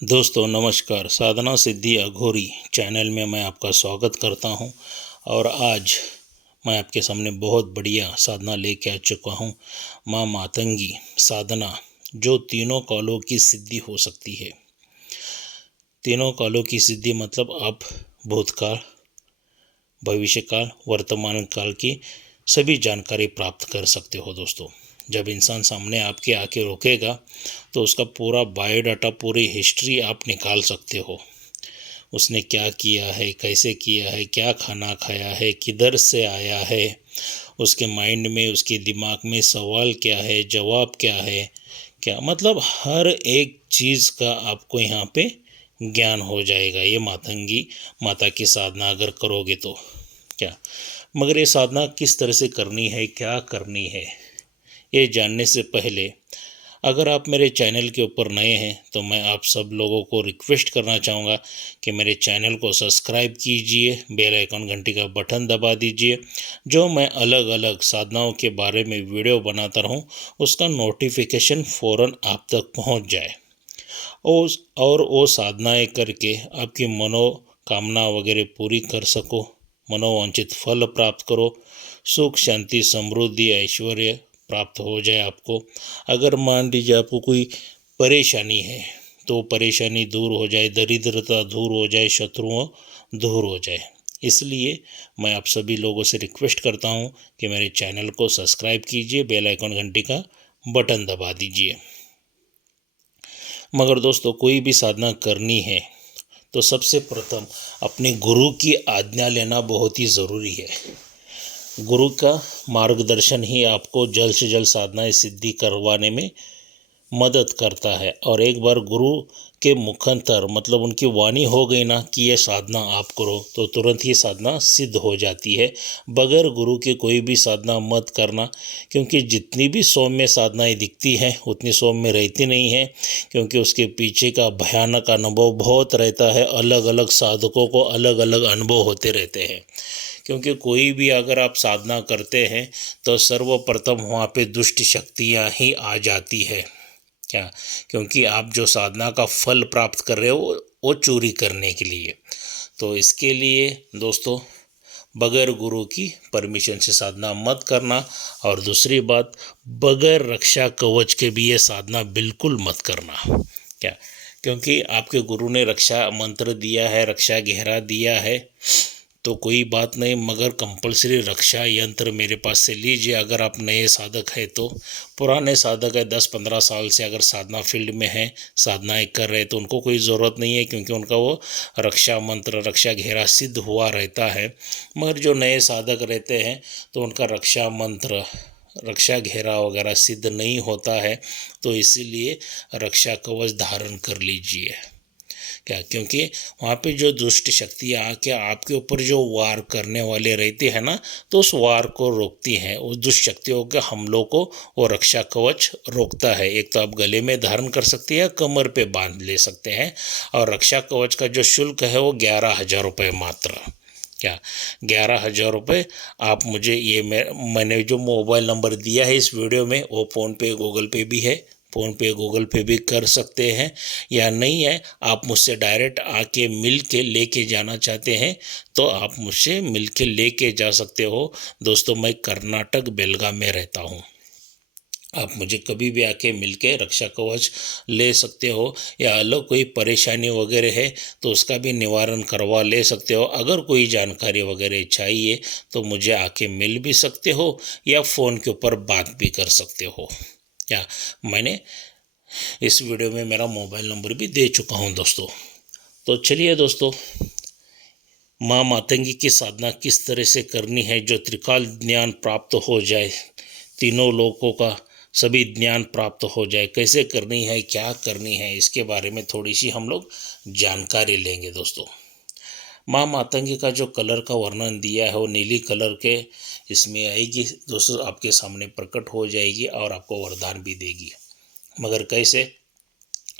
दोस्तों नमस्कार। साधना सिद्धि अघोरी चैनल में मैं आपका स्वागत करता हूं और आज मैं आपके सामने बहुत बढ़िया साधना लेके आ चुका हूं। माँ मातंगी साधना जो तीनों कालों की सिद्धि हो सकती है। तीनों कालों की सिद्धि मतलब आप भूतकाल, भविष्यकाल, वर्तमान काल की सभी जानकारी प्राप्त कर सकते हो। दोस्तों जब इंसान सामने आपके आके रोकेगा तो उसका पूरा बायोडाटा, पूरी हिस्ट्री आप निकाल सकते हो। उसने क्या किया है, कैसे किया है, क्या खाना खाया है, किधर से आया है, उसके माइंड में, उसके दिमाग में सवाल क्या है, जवाब क्या है, क्या मतलब हर एक चीज़ का आपको यहाँ पे ज्ञान हो जाएगा। ये मातंगी माता की साधना अगर करोगे तो क्या, मगर ये साधना किस तरह से करनी है, क्या करनी है, ये जानने से पहले अगर आप मेरे चैनल के ऊपर नए हैं तो मैं आप सब लोगों को रिक्वेस्ट करना चाहूँगा कि मेरे चैनल को सब्सक्राइब कीजिए, बेल आइकन घंटी का बटन दबा दीजिए। जो मैं अलग अलग साधनाओं के बारे में वीडियो बनाता रहूँ उसका नोटिफिकेशन फ़ौरन आप तक पहुँच जाए और वो साधनाएँ करके आपकी मनोकामना वगैरह पूरी कर सको, मनोवांछित फल प्राप्त करो, सुख शांति समृद्धि ऐश्वर्य प्राप्त हो जाए आपको। अगर मान लीजिए आपको कोई परेशानी है तो परेशानी दूर हो जाए, दरिद्रता दूर हो जाए, शत्रुओं दूर हो जाए। इसलिए मैं आप सभी लोगों से रिक्वेस्ट करता हूँ कि मेरे चैनल को सब्सक्राइब कीजिए, बेल आइकन घंटी का बटन दबा दीजिए। मगर दोस्तों कोई भी साधना करनी है तो सबसे प्रथम अपने गुरु की आज्ञा लेना बहुत ही ज़रूरी है। गुरु का मार्गदर्शन ही आपको जल्द से जल्द साधनाएं सिद्धि करवाने में मदद करता है। और एक बार गुरु के मुखांतर मतलब उनकी वाणी हो गई ना कि ये साधना आप करो तो तुरंत ही साधना सिद्ध हो जाती है। बगैर गुरु के कोई भी साधना मत करना, क्योंकि जितनी भी सौम्य साधनाएं दिखती हैं उतनी सौम्य रहती नहीं है, क्योंकि उसके पीछे का भयानक अनुभव बहुत रहता है। अलग अलग साधकों को अलग अलग अनुभव होते रहते हैं। क्योंकि कोई भी अगर आप साधना करते हैं तो सर्वप्रथम वहाँ पे दुष्ट शक्तियाँ ही आ जाती है। क्या, क्योंकि आप जो साधना का फल प्राप्त कर रहे हो वो चोरी करने के लिए। तो इसके लिए दोस्तों बगैर गुरु की परमिशन से साधना मत करना। और दूसरी बात, बगैर रक्षा कवच के भी ये साधना बिल्कुल मत करना। क्या, क्योंकि आपके गुरु ने रक्षा मंत्र दिया है, रक्षा घेरा दिया है तो कोई बात नहीं, मगर कंपलसरी रक्षा यंत्र मेरे पास से लीजिए। अगर आप नए साधक हैं तो, पुराने साधक है 10-15 साल से अगर साधना फील्ड में है, साधनाएं कर रहे तो उनको कोई ज़रूरत नहीं है, क्योंकि उनका वो रक्षा मंत्र, रक्षा घेरा सिद्ध हुआ रहता है। मगर जो नए साधक रहते हैं तो उनका रक्षा मंत्र, रक्षा घेरा वगैरह सिद्ध नहीं होता है, तो इसीलिए रक्षा कवच धारण कर लीजिए। क्या, क्योंकि वहाँ पे जो दुष्ट शक्तियाँ आके आपके ऊपर जो वार करने वाले रहते हैं ना, तो उस वार को रोकती हैं। उस दुष्ट शक्तियों के हमलों को वो रक्षा कवच रोकता है। एक तो आप गले में धारण कर सकते हैं, कमर पे बांध ले सकते हैं। और रक्षा कवच का जो शुल्क है वो 11,000 रुपये मात्र। क्या, 11,000 रुपये आप मुझे ये मैंने जो मोबाइल नंबर दिया है इस वीडियो में, वो फ़ोनपे गूगल पे भी है, फ़ोनपे गूगल पे भी कर सकते हैं। या नहीं है आप मुझसे डायरेक्ट आके मिल के लेके जाना चाहते हैं तो आप मुझसे मिल के लेके जा सकते हो। दोस्तों मैं कर्नाटक बेलगाम में रहता हूँ। आप मुझे कभी भी आके मिलके रक्षा कवच ले सकते हो, या अलग कोई परेशानी वगैरह है तो उसका भी निवारण करवा ले सकते हो। अगर कोई जानकारी वगैरह चाहिए तो मुझे आके मिल भी सकते हो या फ़ोन के ऊपर बात भी कर सकते हो। क्या, मैंने इस वीडियो में मेरा मोबाइल नंबर भी दे चुका हूँ दोस्तों। तो चलिए दोस्तों, माँ मातंगी की साधना किस तरह से करनी है जो त्रिकाल ज्ञान प्राप्त हो जाए, तीनों लोगों का सभी ज्ञान प्राप्त हो जाए, कैसे करनी है, क्या करनी है, इसके बारे में थोड़ी सी हम लोग जानकारी लेंगे दोस्तों। माँ मातंगी का जो कलर का वर्णन दिया है वो नीली कलर के इसमें आएगी दोस्तों, आपके सामने प्रकट हो जाएगी और आपको वरदान भी देगी। मगर कैसे,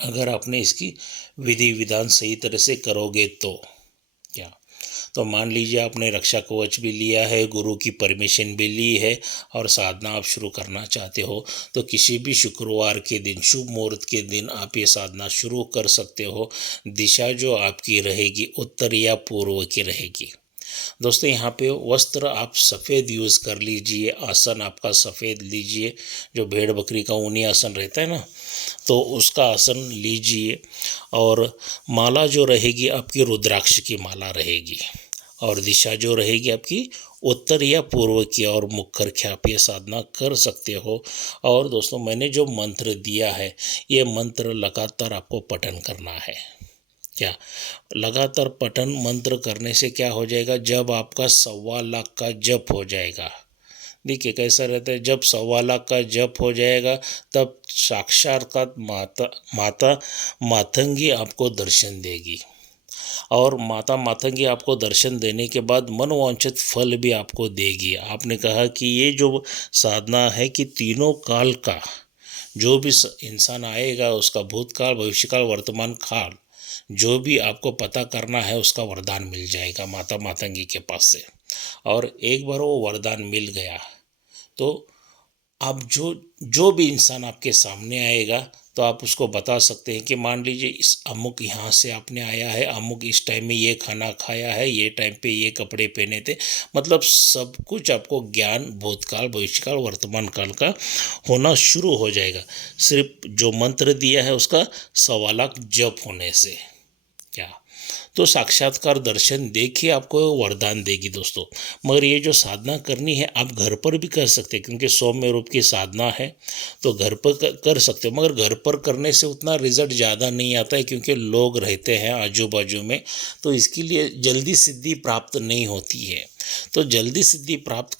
अगर आपने इसकी विधि विधान सही तरह से करोगे तो। क्या, तो मान लीजिए आपने रक्षा कवच भी लिया है, गुरु की परमिशन भी ली है और साधना आप शुरू करना चाहते हो, तो किसी भी शुक्रवार के दिन, शुभ मुहूर्त के दिन आप ये साधना शुरू कर सकते हो। दिशा जो आपकी रहेगी उत्तर या पूर्व की रहेगी। दोस्तों यहाँ पे वस्त्र आप सफ़ेद यूज़ कर लीजिए, आसन आपका सफ़ेद लीजिए, जो भेड़ बकरी का ऊनी आसन रहता है ना, तो उसका आसन लीजिए। और माला जो रहेगी आपकी रुद्राक्ष की माला रहेगी, और दिशा जो रहेगी आपकी उत्तर या पूर्व की, और मुख करके आप ये साधना कर सकते हो। और दोस्तों मैंने जो मंत्र दिया है, ये मंत्र लगातार आपको पठन करना है। क्या लगातार पठन मंत्र करने से क्या हो जाएगा, जब आपका 1.25 लाख का जप हो जाएगा, देखिए कैसा रहता है, जब 1.25 लाख का जप हो जाएगा तब साक्षात्कार माता मातंगी आपको दर्शन देगी। और माता मातंगी आपको दर्शन देने के बाद मनोवांछित फल भी आपको देगी। आपने कहा कि ये जो साधना है कि तीनों काल का जो भी इंसान आएगा, उसका भूतकाल, भविष्यकाल, वर्तमान काल जो भी आपको पता करना है, उसका वरदान मिल जाएगा माता मातंगी के पास से। और एक बार वो वरदान मिल गया तो आप जो भी इंसान आपके सामने आएगा, तो आप उसको बता सकते हैं कि मान लीजिए इस अमुक यहाँ से आपने आया है, अमुक इस टाइम में ये खाना खाया है, ये टाइम पे ये कपड़े पहने थे, मतलब सब कुछ आपको ज्ञान भूतकाल, भविष्यकाल, वर्तमान काल का होना शुरू हो जाएगा, सिर्फ जो मंत्र दिया है उसका 1.25 लाख जप होने से। क्या तो साक्षात्कार दर्शन देखिए आपको वरदान देगी दोस्तों। मगर ये जो साधना करनी है आप घर पर भी कर सकते हैं, क्योंकि सौम्य रूप की साधना है, तो घर पर कर सकते हो। मगर घर पर करने से उतना रिजल्ट ज़्यादा नहीं आता है, क्योंकि लोग रहते हैं आजू बाजू में, तो इसके लिए जल्दी सिद्धि प्राप्त नहीं होती है। तो जल्दी सिद्धि प्राप्त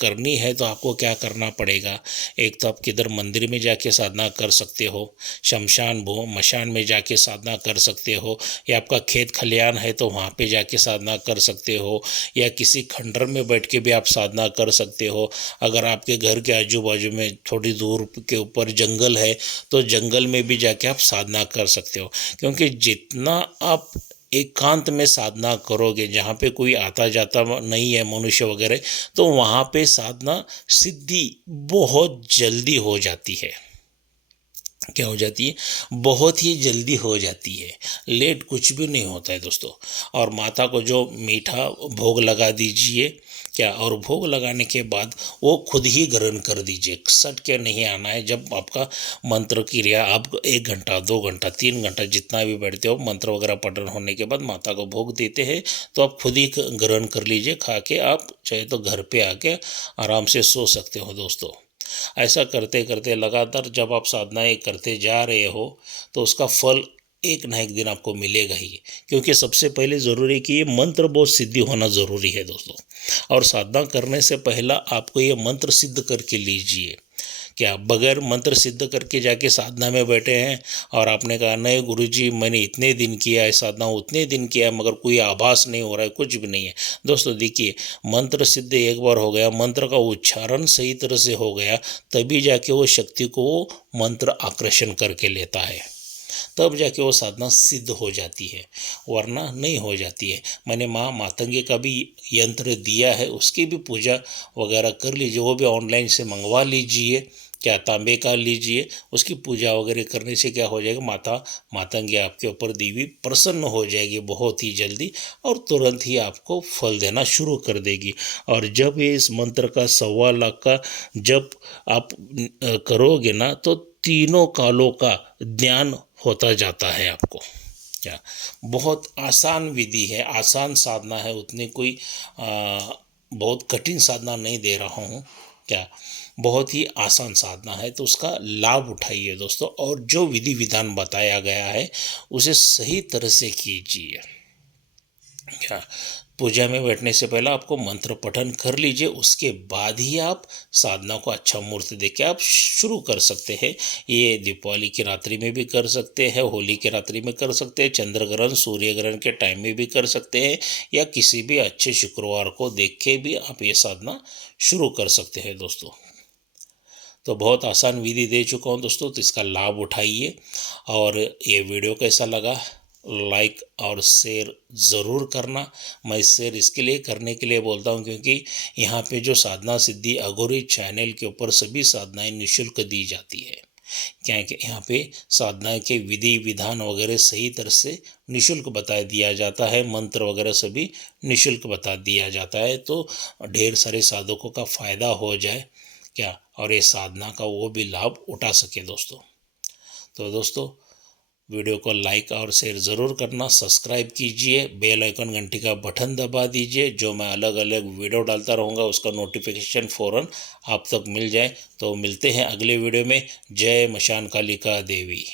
करनी है तो आपको क्या करना पड़ेगा, एक तो आप किधर मंदिर में जाके साधना कर सकते हो, शमशान मशान में जाके साधना कर सकते हो, या आपका खेत खलियान है तो वहाँ पे जाके साधना कर सकते हो, या किसी खंडर में बैठ के भी आप साधना कर सकते हो। अगर आपके घर के आजू बाजू में थोड़ी दूर के ऊपर जंगल है तो जंगल में भी जाके आप साधना कर सकते हो, क्योंकि जितना आप एकांत में साधना करोगे, जहाँ पे कोई आता जाता नहीं है मनुष्य वगैरह, तो वहाँ पे साधना सिद्धि बहुत जल्दी हो जाती है। क्या हो जाती है, बहुत ही जल्दी हो जाती है, लेट कुछ भी नहीं होता है दोस्तों। और माता को जो मीठा भोग लगा दीजिए, क्या, और भोग लगाने के बाद वो खुद ही ग्रहण कर दीजिए, सट के नहीं आना है। जब आपका मंत्र क्रिया आप 1 घंटा 2 घंटा 3 घंटा जितना भी बैठते हो, मंत्र वगैरह पठन होने के बाद माता को भोग देते हैं, तो आप खुद ही ग्रहण कर लीजिए, खा के आप चाहे तो घर पे आके आराम से सो सकते हो दोस्तों। ऐसा करते करते लगातार जब आप साधनाएं करते जा रहे हो, तो उसका फल एक ना एक दिन आपको मिलेगा ही। क्योंकि सबसे पहले ज़रूरी है कि ये मंत्र बहुत सिद्धि होना ज़रूरी है दोस्तों। और साधना करने से पहला आपको ये मंत्र सिद्ध करके लीजिए। क्या बगैर मंत्र सिद्ध करके जाके साधना में बैठे हैं और आपने कहा नहीं गुरुजी मैंने इतने दिन किया है साधना, उतने दिन किया है, मगर कोई आभास नहीं हो रहा है, कुछ भी नहीं है। दोस्तों देखिए, मंत्र सिद्ध एक बार हो गया, मंत्र का उच्चारण सही तरह से हो गया, तभी जाके वो शक्ति को वो मंत्र आकर्षण करके लेता है, तब जाके वो साधना सिद्ध हो जाती है, वरना नहीं हो जाती है। मैंने माँ मातंगी का भी यंत्र दिया है, उसकी भी पूजा वगैरह कर लीजिए, वो भी ऑनलाइन से मंगवा लीजिए, क्या तांबे का लीजिए, उसकी पूजा वगैरह करने से क्या हो जाएगा, माता मातंगी आपके ऊपर देवी प्रसन्न हो जाएगी बहुत ही जल्दी, और तुरंत ही आपको फल देना शुरू कर देगी। और जब ये इस मंत्र का 1.25 लाख का जब आप करोगे ना, तो तीनों कालों का ज्ञान होता जाता है आपको। क्या बहुत आसान विधि है, आसान साधना है, उतनी कोई बहुत कठिन साधना नहीं दे रहा हूँ। क्या बहुत ही आसान साधना है, तो उसका लाभ उठाइए दोस्तों, और जो विधि विधान बताया गया है उसे सही तरह से कीजिए। क्या पूजा में बैठने से पहले आपको मंत्र पठन कर लीजिए, उसके बाद ही आप साधना को अच्छा मुहूर्त देके आप शुरू कर सकते हैं। ये दीपावली की रात्रि में भी कर सकते हैं, होली की रात्रि में कर सकते हैं, चंद्र ग्रहण सूर्य ग्रहण के टाइम में भी कर सकते हैं, या किसी भी अच्छे शुक्रवार को देख के भी आप ये साधना शुरू कर सकते हैं दोस्तों। तो बहुत आसान विधि दे चुका हूँ दोस्तों, तो इसका लाभ उठाइए। और ये वीडियो कैसा लगा लाइक और शेयर ज़रूर करना। मैं शेयर इसके लिए करने के लिए बोलता हूँ क्योंकि यहाँ पे जो साधना सिद्धि अघोरी चैनल के ऊपर सभी साधनाएं निःशुल्क दी जाती है। क्या कि यहाँ पे साधना के विधि विधान वगैरह सही तरह से निःशुल्क बता दिया जाता है, मंत्र वगैरह सभी निःशुल्क बता दिया जाता है, तो ढेर सारे साधकों का फ़ायदा हो जाए क्या, और ये साधना का वो भी लाभ उठा सके दोस्तों। तो दोस्तों वीडियो को लाइक और शेयर ज़रूर करना, सब्सक्राइब कीजिए, बेल आइकन घंटी का बटन दबा दीजिए, जो मैं अलग अलग वीडियो डालता रहूँगा उसका नोटिफिकेशन फ़ौरन आप तक मिल जाए। तो मिलते हैं अगले वीडियो में। जय मशान कालिका देवी।